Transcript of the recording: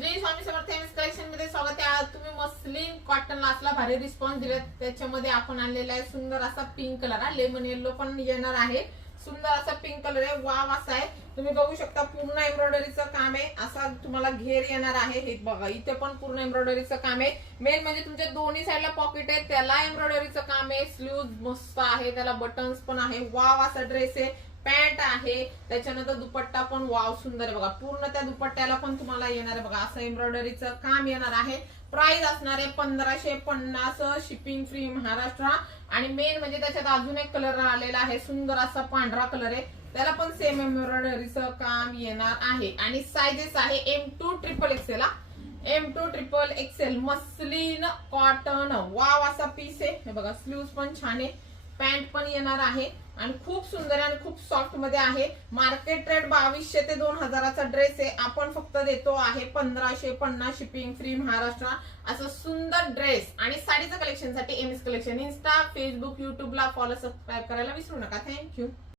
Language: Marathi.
श्री स्वामी समर्थ कलेक्शन मध्ये स्वागत आहे। तुम्ही मस्लिन कॉटन असला भारी रिस्पॉन्स दिला, त्याच्यामध्ये आपण आणलेला आहे सुंदर असा पिंक कलर आहे, लेमन येलो पण येणार आहे। सुंदर असा पिंक कलर आहे, वाव असा आहे। तुम्ही बघू शकता पूर्ण एम्ब्रॉयडरीचं काम आहे, असा तुम्हाला घेर येणार आहे। हे बघा इथे पण पूर्ण एम्ब्रॉयडरीचं काम आहे। मेन म्हणजे तुमच्या दोन्ही साइडला पॉकेट आहे, त्याला एम्ब्रॉयडरीचं काम आहे। स्लीव्ह मस्त आहे, त्याला बटन्स पण आहे। वाव असा ड्रेस आहे, पॅन्ट आहे, त्याच्यानंतर दुपट्टा पण वाव सुंदर आहे। बघा पूर्ण त्या दुपट्ट्याला पण तुम्हाला येणार आहे बघा असं एम्ब्रॉयडरीचं काम येणार आहे। प्राइस असणार आहे 1550, शिपिंग फ्री महाराष्ट्र। आणि मेन म्हणजे त्याच्यात अजून एक कलर आलेला आहे, सुंदर असा पांढरा कलर आहे, त्याला पण सेम एम्ब्रॉयडरीचं काम येणार आहे। आणि साइजेस आहे M2 triple XL, M2 triple XL muslin cotton. Wow असा पीस आहे, हे बघा स्लीव्ह पण छान आहे, पॅन्ट पण येणार आहे आणि खूप सुंदर आणि खूप सॉफ्ट मध्ये आहे। मार्केट रेट 2200 ते 2000चा ड्रेस आहे, आपण फक्त देतो आहे 1550, शिपिंग फ्री महाराष्ट्र। असं सुंदर ड्रेस आणि साडीचं कलेक्शन साठी MS कलेक्शन इंस्टा, फेसबुक, युट्यूबला फॉलो सबस्क्राईब करायला विसरू नका। थँक्यू।